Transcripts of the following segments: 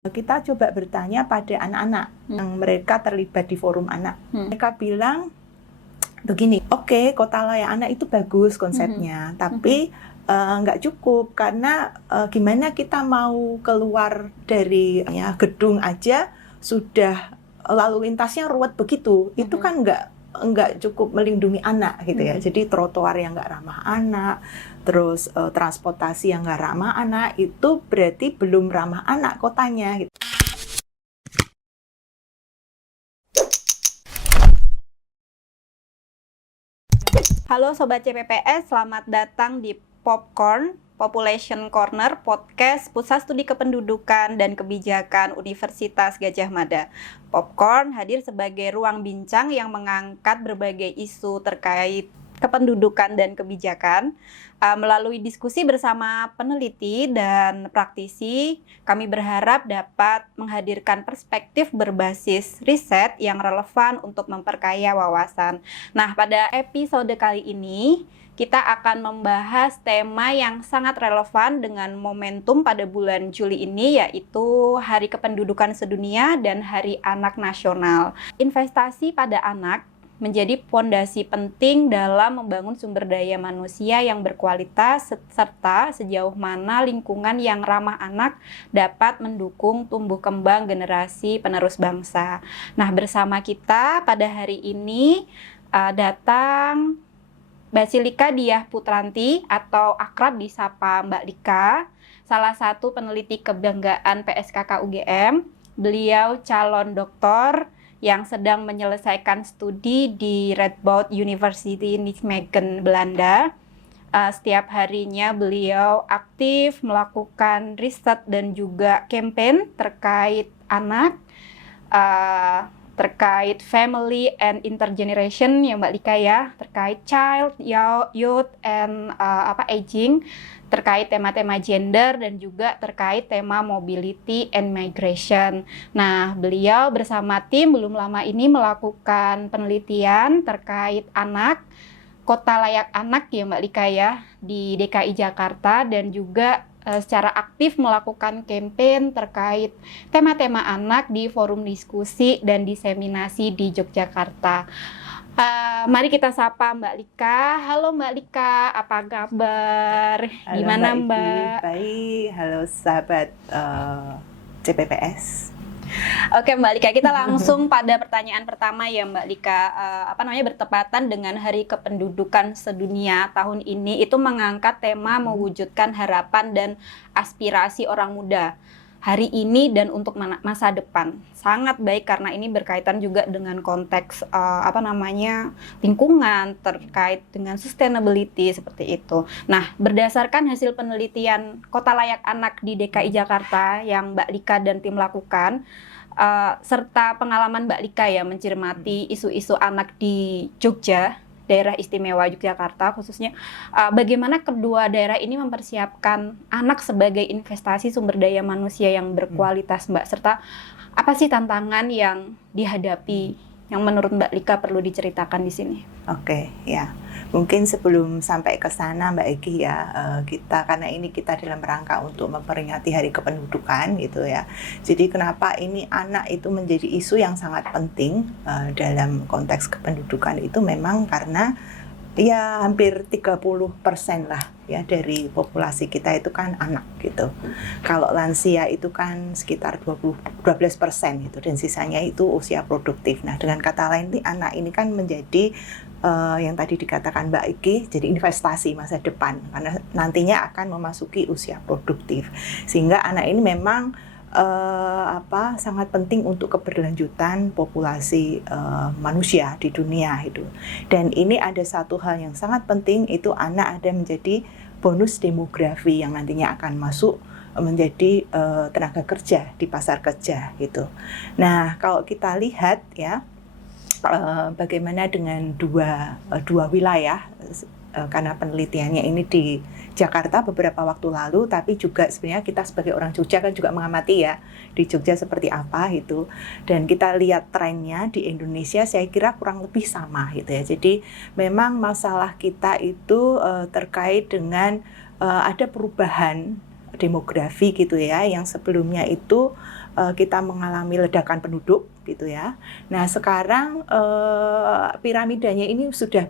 Kita coba bertanya pada anak-anak yang mereka terlibat di forum anak. Mereka bilang begini, oke, kota layak anak itu bagus konsepnya, tapi nggak cukup karena gimana kita mau keluar dari gedung aja sudah lalu lintasnya ruwet begitu, itu kan nggak cukup melindungi anak gitu ya. Jadi trotoar yang nggak ramah anak, terus transportasi yang nggak ramah anak, itu berarti belum ramah anak kotanya gitu. Halo Sobat CPPS, selamat datang di Popcorn, Population Corner, podcast Pusat Studi Kependudukan dan Kebijakan Universitas Gadjah Mada. Popcorn hadir sebagai ruang bincang yang mengangkat berbagai isu terkait kependudukan dan kebijakan. Melalui diskusi bersama peneliti dan praktisi, kami berharap dapat menghadirkan perspektif berbasis riset yang relevan untuk memperkaya wawasan. Nah, pada episode kali ini, kita akan membahas tema yang sangat relevan dengan momentum pada bulan Juli ini, yaitu Hari Kependudukan Sedunia dan Hari Anak Nasional. Investasi pada anak menjadi fondasi penting dalam membangun sumber daya manusia yang berkualitas serta sejauh mana lingkungan yang ramah anak dapat mendukung tumbuh kembang generasi penerus bangsa. Nah, bersama kita pada hari ini datang Basilika Diah Putranti atau akrab disapa Mbak Lika, salah satu peneliti kebanggaan PSKK UGM. Beliau calon doktor yang sedang menyelesaikan studi di Radboud University Nijmegen, Belanda. Setiap harinya beliau aktif melakukan riset dan juga campaign terkait anak, terkait family and intergeneration ya Mbak Lika ya, terkait child, youth, and aging, terkait tema-tema gender dan juga terkait tema mobility and migration. Nah, beliau bersama tim belum lama ini melakukan penelitian terkait anak, kota layak anak ya Mbak Lika ya, di DKI Jakarta dan juga secara aktif melakukan campaign terkait tema-tema anak di forum diskusi dan diseminasi di Yogyakarta. Mari kita sapa Mbak Lika. Halo Mbak Lika, apa kabar? Halo Gimana Mbak? Baik, halo sahabat CPPS. Oke Mbak Lika, kita langsung pada pertanyaan pertama ya Mbak Lika. Bertepatan dengan Hari Kependudukan Sedunia tahun ini, itu mengangkat tema mewujudkan harapan dan aspirasi orang muda hari ini dan untuk masa depan. Sangat baik karena ini berkaitan juga dengan konteks lingkungan, terkait dengan sustainability seperti itu. Nah, berdasarkan hasil penelitian Kota Layak Anak di DKI Jakarta yang Mbak Lika dan tim lakukan, serta pengalaman Mbak Lika ya mencermati isu-isu anak di Jogja, daerah istimewa Yogyakarta khususnya, bagaimana kedua daerah ini mempersiapkan anak sebagai investasi sumber daya manusia yang berkualitas Mbak, serta apa sih tantangan yang dihadapi yang menurut Mbak Lika perlu diceritakan di sini? Oke, ya. Mungkin sebelum sampai ke sana Mbak Egi ya, karena ini kita dalam rangka untuk memperingati Hari Kependudukan gitu ya. Jadi kenapa ini anak itu menjadi isu yang sangat penting dalam konteks kependudukan itu memang karena ya hampir 30% lah ya dari populasi kita itu kan anak gitu. Kalau lansia itu kan sekitar 12% gitu, dan sisanya itu usia produktif. Nah, dengan kata lain anak ini kan menjadi yang tadi dikatakan Mbak Egi, jadi investasi masa depan karena nantinya akan memasuki usia produktif. Sehingga anak ini memang sangat penting untuk keberlanjutan populasi manusia di dunia itu. Dan ini ada satu hal yang sangat penting, itu anak ada menjadi bonus demografi yang nantinya akan masuk menjadi tenaga kerja di pasar kerja gitu. Nah, kalau kita lihat ya, bagaimana dengan dua wilayah, karena penelitiannya ini di Jakarta beberapa waktu lalu, tapi juga sebenarnya kita sebagai orang Jogja kan juga mengamati ya di Jogja seperti apa gitu, dan kita lihat trennya di Indonesia saya kira kurang lebih sama gitu ya. Jadi memang masalah kita itu terkait dengan ada perubahan demografi gitu ya, yang sebelumnya itu kita mengalami ledakan penduduk gitu ya. Nah sekarang piramidanya ini sudah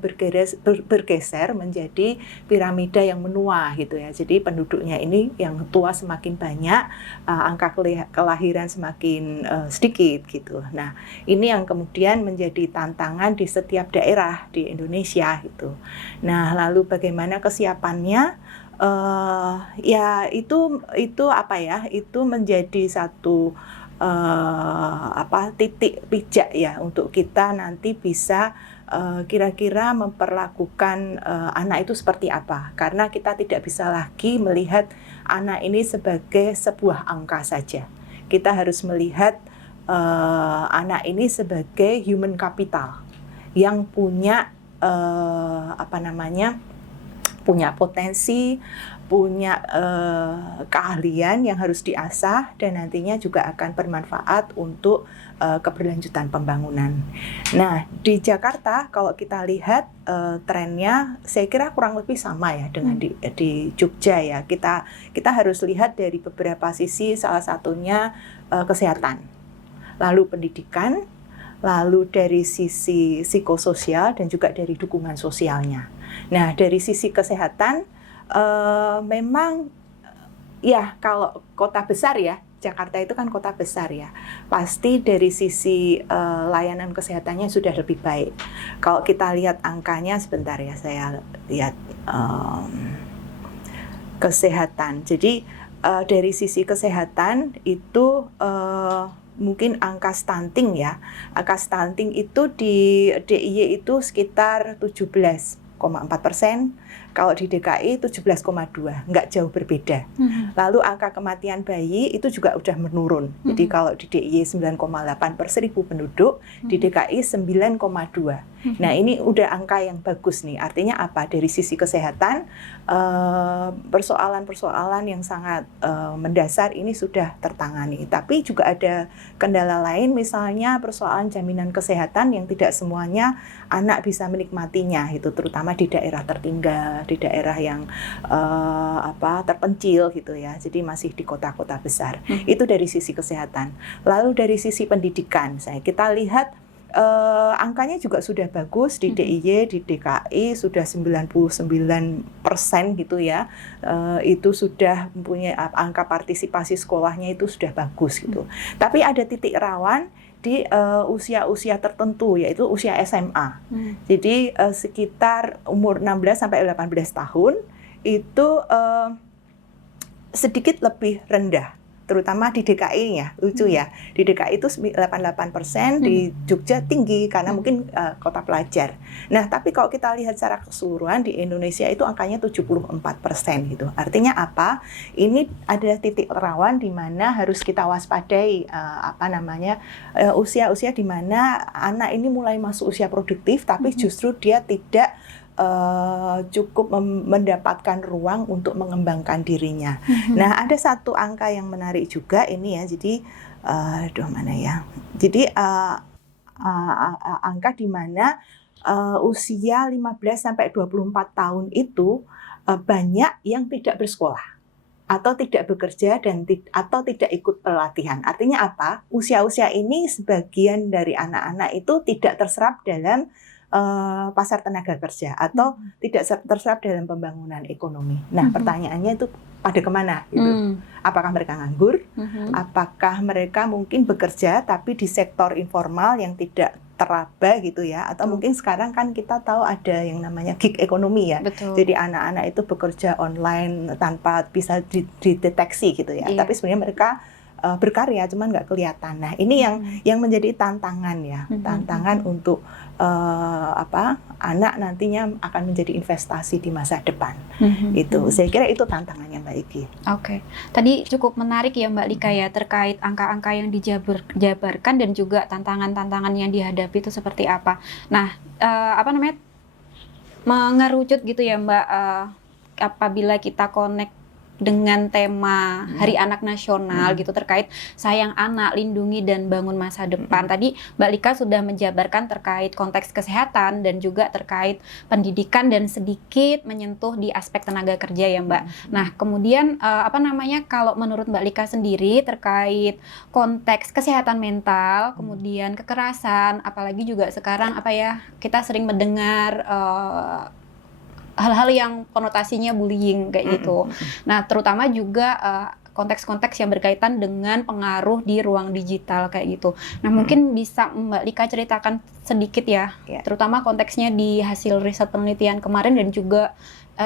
bergeser menjadi piramida yang menua gitu ya. Jadi penduduknya ini yang tua semakin banyak, angka kelahiran semakin sedikit gitu. Nah ini yang kemudian menjadi tantangan di setiap daerah di Indonesia gitu. Nah lalu bagaimana kesiapannya? Ya itu apa ya? Itu menjadi satu titik pijak ya untuk kita nanti bisa kira-kira memperlakukan anak itu seperti apa, karena kita tidak bisa lagi melihat anak ini sebagai sebuah angka saja. Kita harus melihat anak ini sebagai human capital yang punya punya potensi, punya keahlian yang harus diasah dan nantinya juga akan bermanfaat untuk keberlanjutan pembangunan. Nah, di Jakarta kalau kita lihat trennya saya kira kurang lebih sama ya dengan di Jogja ya. Kita harus lihat dari beberapa sisi, salah satunya kesehatan, lalu pendidikan, lalu dari sisi psikososial dan juga dari dukungan sosialnya. Nah, dari sisi kesehatan memang ya kalau kota besar ya, Jakarta itu kan kota besar ya, pasti dari sisi layanan kesehatannya sudah lebih baik. Kalau kita lihat angkanya sebentar ya, saya lihat kesehatan. Jadi dari sisi kesehatan itu mungkin angka stunting ya. Angka stunting itu di DIY itu sekitar 17,4%, kalau di DKI 17,2%, nggak jauh berbeda. Lalu angka kematian bayi itu juga udah menurun. Jadi kalau di DIY 9,8 per 1.000 penduduk, di DKI 9,2. Nah ini udah angka yang bagus nih. Artinya apa? Dari sisi kesehatan, persoalan-persoalan yang sangat mendasar ini sudah tertangani. Tapi juga ada kendala lain, misalnya persoalan jaminan kesehatan yang tidak semuanya anak bisa menikmatinya, itu terutama di daerah tertinggal, di daerah yang terpencil gitu ya. Jadi masih di kota-kota besar. Itu dari sisi kesehatan. Lalu dari sisi pendidikan, kita lihat angkanya juga sudah bagus di DIY, di DKI sudah 99% gitu ya. Itu sudah mempunyai angka partisipasi sekolahnya itu sudah bagus gitu. Tapi ada titik rawan di usia-usia tertentu, yaitu usia SMA. Jadi sekitar umur 16 sampai 18 tahun itu sedikit lebih rendah, terutama di DKI ya, lucu ya. Di DKI itu 88%, di Jogja tinggi karena mungkin kota pelajar. Nah, tapi kalau kita lihat secara keseluruhan di Indonesia itu angkanya 74% gitu. Artinya apa? Ini ada titik rawan di mana harus kita waspadai usia-usia di mana anak ini mulai masuk usia produktif, tapi justru dia tidak cukup mendapatkan ruang untuk mengembangkan dirinya. Nah, ada satu angka yang menarik juga ini ya. Jadi, Jadi angka di mana usia 15 sampai 24 tahun itu banyak yang tidak bersekolah atau tidak bekerja atau tidak ikut pelatihan. Artinya apa? Usia-usia ini sebagian dari anak-anak itu tidak terserap dalam pasar tenaga kerja atau tidak terserap dalam pembangunan ekonomi. Nah, pertanyaannya itu pada kemana gitu? Apakah mereka nganggur? Apakah mereka mungkin bekerja tapi di sektor informal yang tidak teraba gitu ya? Atau mungkin sekarang kan kita tahu ada yang namanya gig ekonomi ya. Betul. Jadi anak-anak itu bekerja online tanpa bisa dideteksi gitu ya. Tapi sebenarnya mereka berkarya cuman nggak kelihatan. Nah, ini yang menjadi tantangan ya, tantangan untuk anak nantinya akan menjadi investasi di masa depan. Itu saya kira itu tantangannya Mbak Iki. Oke. Tadi cukup menarik ya Mbak Lika ya terkait angka-angka yang dijabarkan dan juga tantangan-tantangan yang dihadapi itu seperti apa. Nah, mengerucut gitu ya Mbak, apabila kita connect dengan tema Hari Anak Nasional gitu terkait sayang anak, lindungi dan bangun masa depan. Tadi Mbak Lika sudah menjabarkan terkait konteks kesehatan dan juga terkait pendidikan dan sedikit menyentuh di aspek tenaga kerja ya Mbak. Nah kemudian kalau menurut Mbak Lika sendiri terkait konteks kesehatan mental, kemudian kekerasan, apalagi juga sekarang kita sering mendengar hal-hal yang konotasinya bullying kayak gitu. Nah, terutama juga konteks-konteks yang berkaitan dengan pengaruh di ruang digital kayak gitu. Nah, mungkin bisa Mbak Lika ceritakan sedikit ya, terutama konteksnya di hasil riset penelitian kemarin dan juga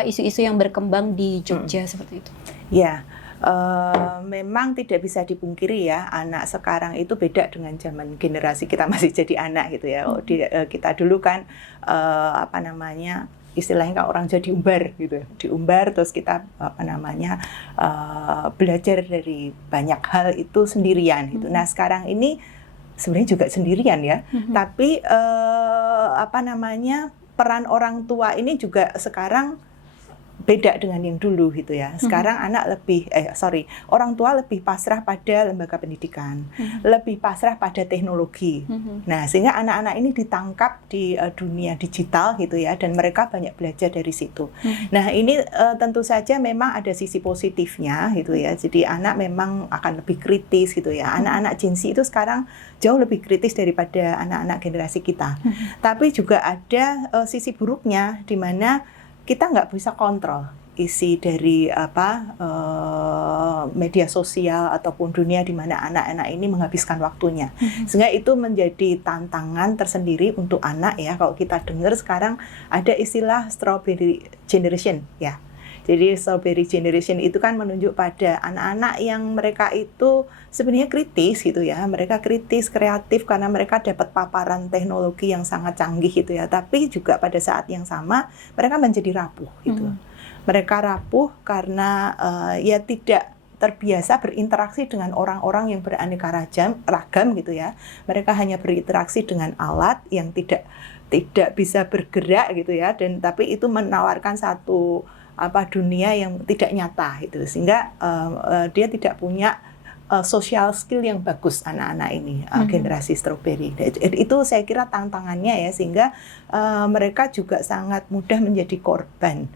isu-isu yang berkembang di Jogja seperti itu. Ya. Memang tidak bisa dipungkiri ya, anak sekarang itu beda dengan zaman generasi kita masih jadi anak gitu ya. Kita dulu kan istilahnya kalau orang jadi diumbar gitu, diumbar terus kita belajar dari banyak hal itu sendirian gitu. Nah sekarang ini sebenarnya juga sendirian ya, tapi peran orang tua ini juga sekarang beda dengan yang dulu gitu ya. Sekarang orang tua lebih pasrah pada lembaga pendidikan, lebih pasrah pada teknologi. Nah, sehingga anak-anak ini ditangkap di dunia digital gitu ya, dan mereka banyak belajar dari situ. Nah, ini tentu saja memang ada sisi positifnya gitu ya. Jadi anak memang akan lebih kritis gitu ya. Anak-anak Gen Z itu sekarang jauh lebih kritis daripada anak-anak generasi kita. Tapi juga ada sisi buruknya di mana kita nggak bisa kontrol isi dari media sosial ataupun dunia di mana anak-anak ini menghabiskan waktunya. Sehingga itu menjadi tantangan tersendiri untuk anak ya. Kalau kita dengar sekarang ada istilah strawberry generation ya. Jadi strawberry generation itu kan menunjuk pada anak-anak yang mereka itu sebenarnya kritis gitu ya. Mereka kritis, kreatif karena mereka dapat paparan teknologi yang sangat canggih gitu ya. Tapi juga pada saat yang sama mereka menjadi rapuh gitu. Mereka rapuh karena tidak terbiasa berinteraksi dengan orang-orang yang beraneka ragam gitu ya. Mereka hanya berinteraksi dengan alat yang tidak bisa bergerak gitu ya. Tapi itu menawarkan satu dunia yang tidak nyata gitu, sehingga dia tidak punya social skill yang bagus anak-anak ini, generasi strawberry. Itu saya kira tantangannya ya, sehingga mereka juga sangat mudah menjadi korban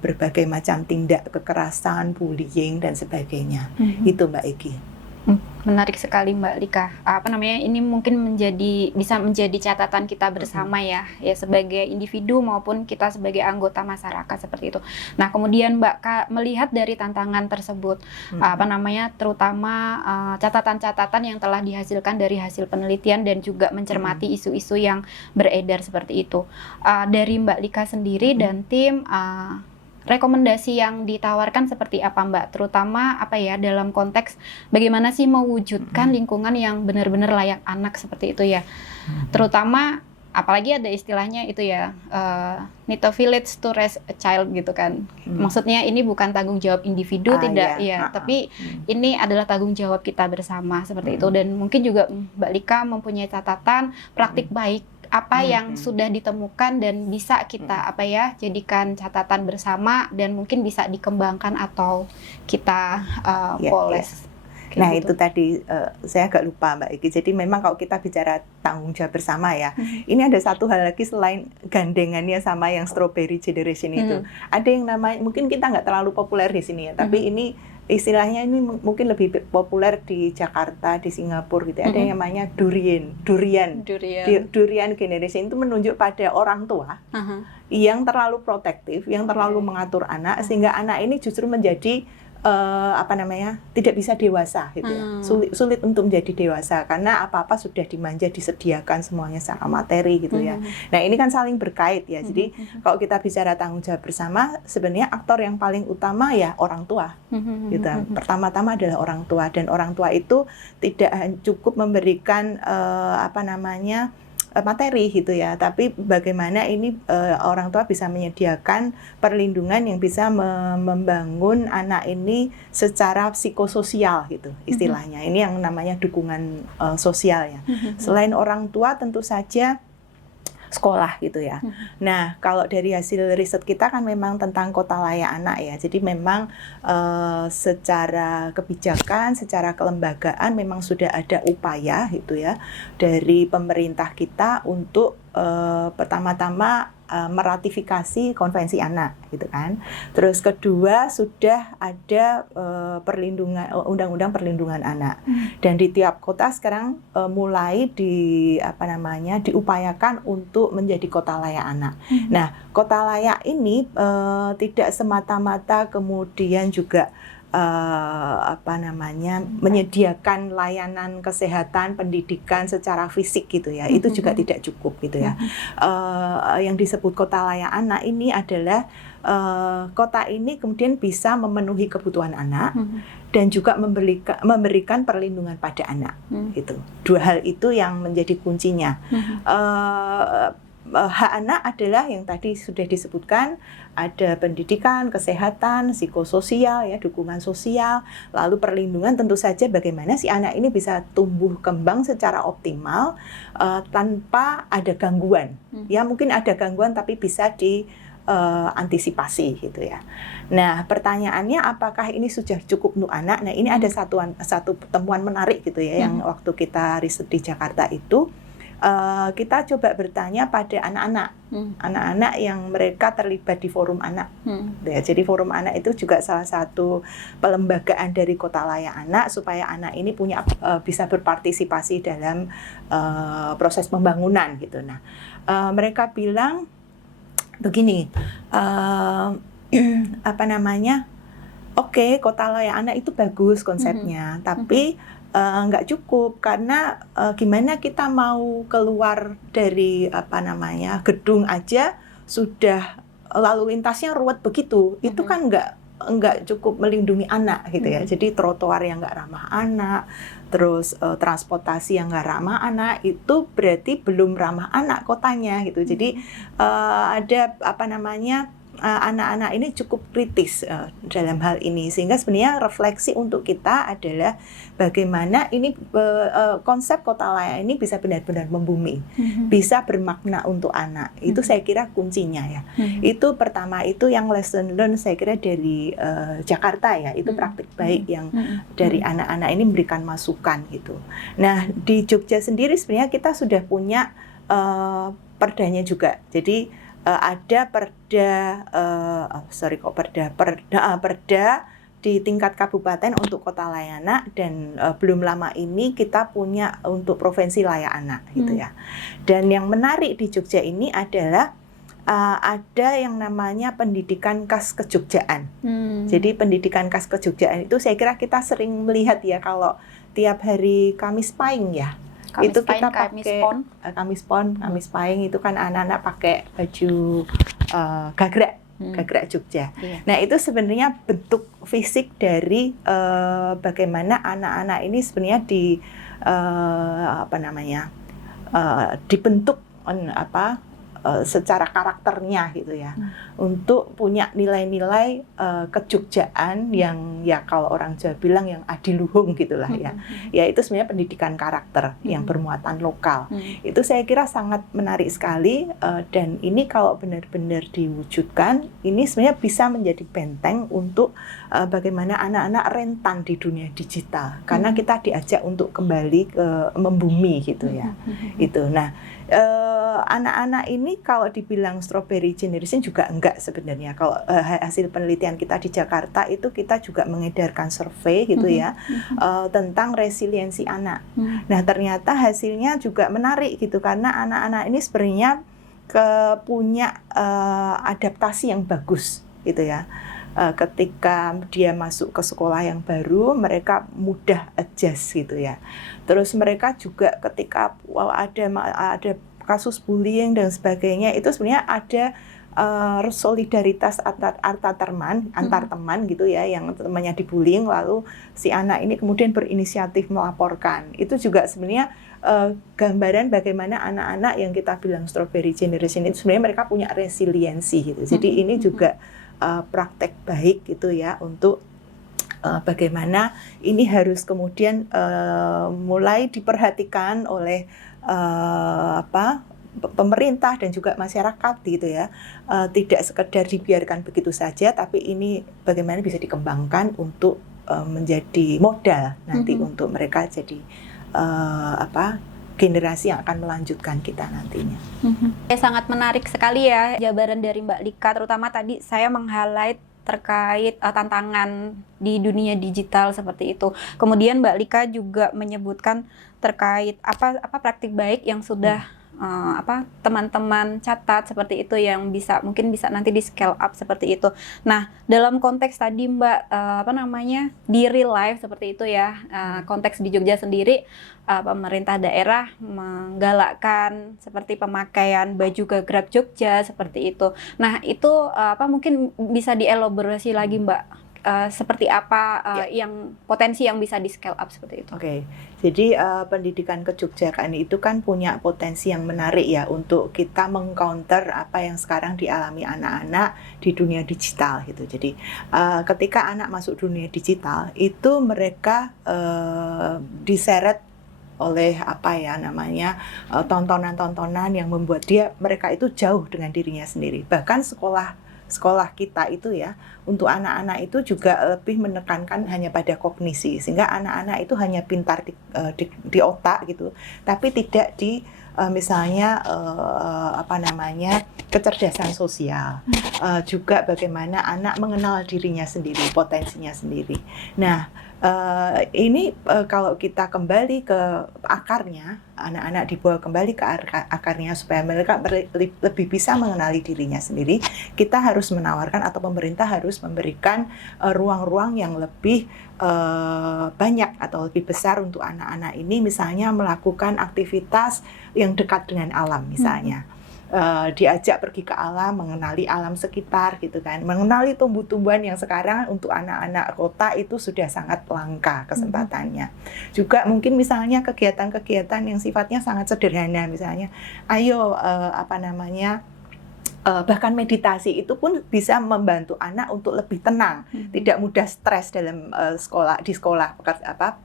berbagai macam tindak kekerasan, bullying dan sebagainya. Itu Mbak Egi. Menarik sekali Mbak Lika. Ini mungkin bisa menjadi catatan kita bersama ya sebagai individu maupun kita sebagai anggota masyarakat seperti itu. Nah, kemudian Mbak melihat dari tantangan tersebut, terutama catatan-catatan yang telah dihasilkan dari hasil penelitian dan juga mencermati isu-isu yang beredar seperti itu. Dari Mbak Lika sendiri dan tim, rekomendasi yang ditawarkan seperti apa Mbak? Terutama dalam konteks bagaimana sih mewujudkan lingkungan yang benar-benar layak anak seperti itu ya. Terutama apalagi ada istilahnya itu ya, need a village to raise a child gitu kan. Maksudnya ini bukan tanggung jawab individu tapi ini adalah tanggung jawab kita bersama seperti itu. Dan mungkin juga Mbak Lika mempunyai catatan praktik baik yang sudah ditemukan dan bisa kita jadikan catatan bersama dan mungkin bisa dikembangkan atau kita poles. Nah gitu. Itu tadi saya agak lupa Mbak Egi. Jadi memang kalau kita bicara tanggung jawab bersama ya, ini ada satu hal lagi selain gandengannya sama yang strawberry generation itu. Ada yang namanya, mungkin kita nggak terlalu populer di sini ya, tapi ini istilahnya ini mungkin lebih populer di Jakarta, di Singapura gitu. Ada yang namanya durian generation. Itu menunjuk pada orang tua yang terlalu protektif, yang terlalu mengatur anak, sehingga anak ini justru menjadi tidak bisa dewasa gitu ya. Sulit untuk menjadi dewasa karena apa-apa sudah dimanja, disediakan semuanya secara materi gitu ya. Nah, ini kan saling berkait ya. Jadi kalau kita bicara tanggung jawab bersama, sebenarnya aktor yang paling utama ya orang tua. Gitu. Pertama-tama adalah orang tua, dan orang tua itu tidak cukup memberikan materi gitu ya, tapi bagaimana ini orang tua bisa menyediakan perlindungan yang bisa membangun anak ini secara psikososial gitu istilahnya. Ini yang namanya dukungan sosial ya. Selain orang tua tentu saja sekolah gitu ya. Nah, kalau dari hasil riset kita kan memang tentang kota layak anak ya. Jadi memang secara kebijakan, secara kelembagaan memang sudah ada upaya gitu ya dari pemerintah kita untuk pertama-tama meratifikasi konvensi anak gitu kan. Terus kedua sudah ada perlindungan undang-undang perlindungan anak. Dan di tiap kota sekarang mulai diupayakan untuk menjadi kota layak anak. Nah, kota layak ini tidak semata-mata kemudian juga menyediakan layanan kesehatan, pendidikan secara fisik gitu ya. Itu juga tidak cukup gitu ya. Yang disebut kota layak anak ini adalah kota ini kemudian bisa memenuhi kebutuhan anak dan juga memberikan perlindungan pada anak. Gitu. Dua hal itu yang menjadi kuncinya. Hak anak adalah yang tadi sudah disebutkan, ada pendidikan, kesehatan, psikososial, ya, dukungan sosial, lalu perlindungan tentu saja bagaimana si anak ini bisa tumbuh kembang secara optimal tanpa ada gangguan. Ya mungkin ada gangguan tapi bisa antisipasi gitu ya. Nah, pertanyaannya apakah ini sudah cukup untuk anak? Nah, ini ada satu temuan menarik gitu ya yang waktu kita riset di Jakarta itu. Kita coba bertanya pada anak-anak yang mereka terlibat di forum anak. Ya, jadi forum anak itu juga salah satu pelembagaan dari Kota Layak Anak supaya anak ini bisa berpartisipasi dalam proses pembangunan gitu. Nah, mereka bilang begini, oke, Kota Layak Anak itu bagus konsepnya, tapi nggak cukup karena gimana kita mau keluar dari gedung aja sudah lalu lintasnya ruwet begitu, itu kan nggak cukup melindungi anak gitu ya. Jadi trotoar yang nggak ramah anak, terus transportasi yang nggak ramah anak, itu berarti belum ramah anak kotanya gitu. Jadi ada anak-anak ini cukup kritis dalam hal ini, sehingga sebenarnya refleksi untuk kita adalah bagaimana ini konsep kota layak ini bisa benar-benar membumi, bisa bermakna untuk anak. Itu saya kira kuncinya ya. Itu pertama, itu yang lesson learn saya kira dari Jakarta ya, itu praktik baik yang dari anak-anak ini memberikan masukan gitu. Nah, di Jogja sendiri sebenarnya kita sudah punya perdanya juga. Jadi ada perda di tingkat kabupaten untuk kota layak anak, dan belum lama ini kita punya untuk provinsi layak anak gitu ya. Dan yang menarik di Jogja ini adalah ada yang namanya pendidikan khas kejogjaan. Jadi pendidikan khas kejogjaan itu saya kira kita sering melihat ya kalau tiap hari Kamis Pahing ya. Itu kita pakai Kamis Pahing itu kan anak-anak pakai baju gagrek Jogja. Nah, itu sebenarnya bentuk fisik dari bagaimana anak-anak ini sebenarnya dibentuk secara karakternya gitu ya, untuk punya nilai-nilai kejogjaan yang ya kalau orang Jawa bilang yang adiluhung gitulah ya. Ya itu sebenarnya pendidikan karakter yang bermuatan lokal. Itu saya kira sangat menarik sekali, dan ini kalau benar-benar diwujudkan, ini sebenarnya bisa menjadi benteng untuk bagaimana anak-anak rentan di dunia digital, karena kita diajak untuk kembali ke membumi gitu ya. Itu. Nah, anak-anak ini kalau dibilang strawberry generation juga enggak sebenarnya. Kalau hasil penelitian kita di Jakarta itu kita juga mengedarkan survei gitu ya, tentang resiliensi anak. Nah, ternyata hasilnya juga menarik gitu, karena anak-anak ini sebenarnya punya adaptasi yang bagus gitu ya. Ketika dia masuk ke sekolah yang baru, mereka mudah adjust gitu ya. Terus mereka juga ketika ada kasus bullying dan sebagainya, itu sebenarnya ada solidaritas antar teman gitu ya, yang temannya dibullying lalu si anak ini kemudian berinisiatif melaporkan. Itu juga sebenarnya gambaran bagaimana anak-anak yang kita bilang strawberry generation itu sebenarnya mereka punya resiliensi gitu. Jadi ini juga praktek baik gitu ya untuk bagaimana ini harus kemudian mulai diperhatikan oleh pemerintah dan juga masyarakat gitu ya, tidak sekedar dibiarkan begitu saja, tapi ini bagaimana bisa dikembangkan untuk menjadi modal nanti untuk mereka jadi generasi yang akan melanjutkan kita nantinya. Sangat menarik sekali ya jabaran dari Mbak Lika, terutama tadi saya meng-highlight terkait tantangan di dunia digital seperti itu. Kemudian Mbak Lika juga menyebutkan terkait apa praktik baik yang sudah teman-teman catat seperti itu, yang mungkin bisa nanti di scale up seperti itu. Nah, dalam konteks tadi Mbak di real life seperti itu ya, konteks di Jogja sendiri, pemerintah daerah menggalakkan seperti pemakaian baju gagrag Jogja seperti itu. Nah, itu mungkin bisa dielaborasi lagi Mbak, seperti apa yang potensi yang bisa di scale up seperti itu. Oke. Jadi pendidikan kejogjakartaan itu kan punya potensi yang menarik ya untuk kita meng-counter apa yang sekarang dialami anak-anak di dunia digital gitu. Jadi ketika anak masuk dunia digital itu mereka diseret oleh tontonan-tontonan yang membuat mereka itu jauh dengan dirinya sendiri. Bahkan sekolah kita itu ya, untuk anak-anak itu juga lebih menekankan hanya pada kognisi, sehingga anak-anak itu hanya pintar di otak gitu, tapi tidak di misalnya kecerdasan sosial, juga bagaimana anak mengenal dirinya sendiri, potensinya sendiri. Nah, ini kalau kita kembali ke akarnya, anak-anak dibawa kembali ke akarnya supaya mereka lebih bisa mengenali dirinya sendiri, kita harus menawarkan atau pemerintah harus memberikan ruang-ruang yang lebih banyak atau lebih besar untuk anak-anak ini, misalnya melakukan aktivitas yang dekat dengan alam misalnya. Diajak pergi ke alam, mengenali alam sekitar gitu kan, mengenali tumbuh-tumbuhan yang sekarang untuk anak-anak kota itu sudah sangat langka kesempatannya. Juga mungkin misalnya kegiatan-kegiatan yang sifatnya sangat sederhana, misalnya ayo bahkan meditasi itu pun bisa membantu anak untuk lebih tenang, tidak mudah stres dalam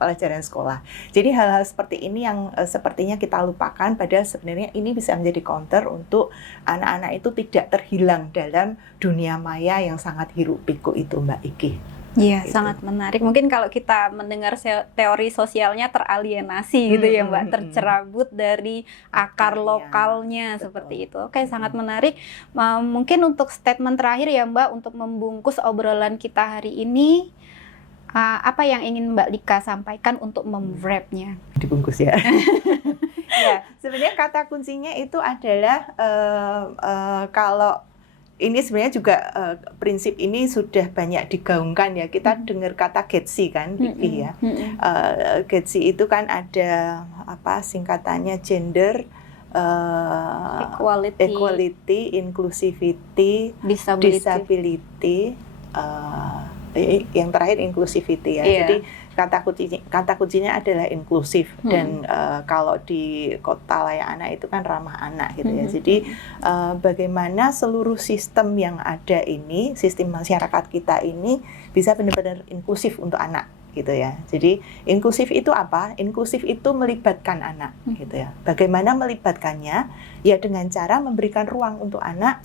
pelajaran sekolah. Jadi hal-hal seperti ini yang sepertinya kita lupakan, padahal sebenarnya ini bisa menjadi counter untuk anak-anak itu tidak terhilang dalam dunia maya yang sangat hiruk pikuk itu, Mbak Iki. Iya, gitu. Sangat menarik. Mungkin kalau kita mendengar teori sosialnya teralienasi gitu ya Mbak, tercerabut dari akar lokalnya, betul. Seperti itu. Oke, sangat menarik. Mungkin untuk statement terakhir ya Mbak, untuk membungkus obrolan kita hari ini, apa yang ingin Mbak Lika sampaikan untuk mem-wrap-nya? Dibungkus ya. Ya, sebenarnya kata kuncinya itu adalah kalau ini sebenarnya juga prinsip ini sudah banyak digaungkan ya. Kita dengar kata GETSI kan, Vicky ya. GETSI itu kan ada singkatannya gender, equality, inclusivity, disability, yang terakhir inclusivity ya. Yeah. Jadi kata kuncinya adalah inklusif dan kalau di kota layak anak itu kan ramah anak gitu ya. Jadi bagaimana seluruh sistem yang ada ini, sistem masyarakat kita ini bisa benar-benar inklusif untuk anak gitu ya. Jadi inklusif itu apa? Inklusif itu melibatkan anak gitu ya. Bagaimana melibatkannya? Ya dengan cara memberikan ruang untuk anak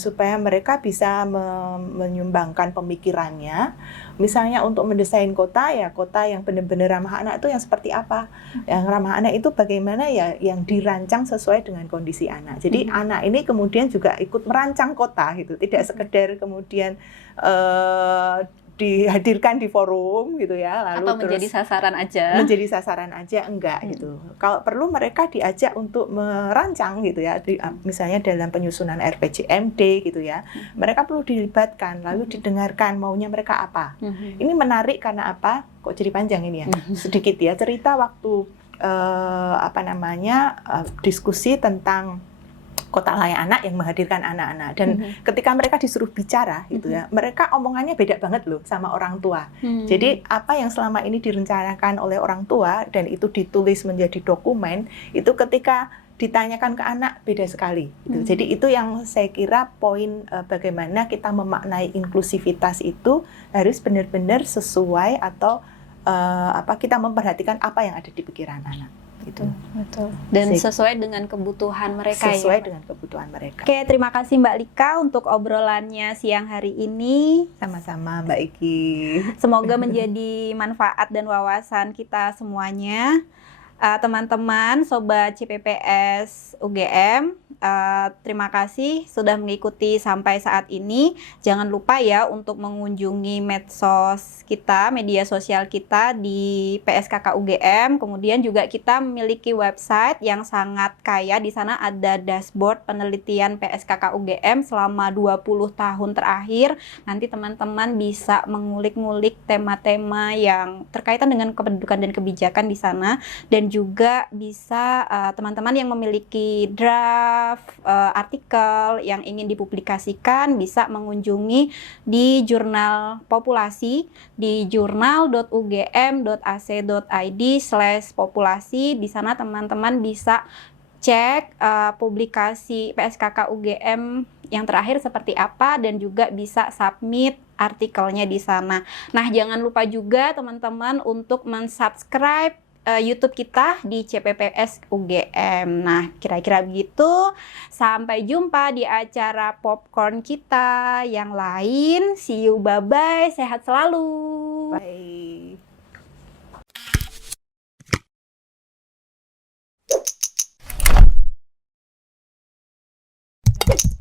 supaya mereka bisa menyumbangkan pemikirannya. Misalnya untuk mendesain kota yang benar-benar ramah anak itu yang seperti apa? Yang ramah anak itu bagaimana ya yang dirancang sesuai dengan kondisi anak. Jadi anak ini kemudian juga ikut merancang kota gitu, tidak sekedar kemudian dihadirkan di forum gitu ya, lalu atau menjadi sasaran aja enggak gitu. Kalau perlu mereka diajak untuk merancang gitu ya, misalnya dalam penyusunan RPJMD gitu ya, mereka perlu dilibatkan lalu didengarkan maunya mereka apa. Ini menarik karena apa? Kok jadi panjang ini ya? Sedikit ya cerita waktu diskusi tentang kota layak anak yang menghadirkan anak-anak dan ketika mereka disuruh bicara gitu ya, mereka omongannya beda banget loh sama orang tua. Jadi apa yang selama ini direncanakan oleh orang tua dan itu ditulis menjadi dokumen, itu ketika ditanyakan ke anak beda sekali gitu. Jadi itu yang saya kira poin bagaimana kita memaknai inklusivitas itu harus benar-benar sesuai atau kita memperhatikan apa yang ada di pikiran anak. Gitu. Betul. Dan sesuai dengan kebutuhan mereka sesuai dengan kebutuhan mereka. Oke, terima kasih Mbak Lika untuk obrolannya siang hari ini. Sama-sama Mbak Iki. Semoga menjadi manfaat dan wawasan kita semuanya. Teman-teman, Sobat CPPS UGM, terima kasih sudah mengikuti sampai saat ini. Jangan lupa ya untuk mengunjungi medsos kita, media sosial kita di PSKK UGM. Kemudian juga kita memiliki website yang sangat kaya. Di sana ada dashboard penelitian PSKK UGM selama 20 tahun terakhir. Nanti teman-teman bisa mengulik-ngulik tema-tema yang terkaitan dengan kependudukan dan kebijakan di sana. Dan juga bisa teman-teman yang memiliki draft artikel yang ingin dipublikasikan bisa mengunjungi di jurnal populasi di jurnal.ugm.ac.id/populasi. Di sana teman-teman bisa cek publikasi PSKK UGM yang terakhir seperti apa dan juga bisa submit artikelnya di sana. Nah, jangan lupa juga teman-teman untuk mensubscribe YouTube kita di CPPS UGM. Nah, kira-kira begitu. Sampai jumpa di acara popcorn kita yang lain. See you, bye-bye. Sehat selalu. Bye.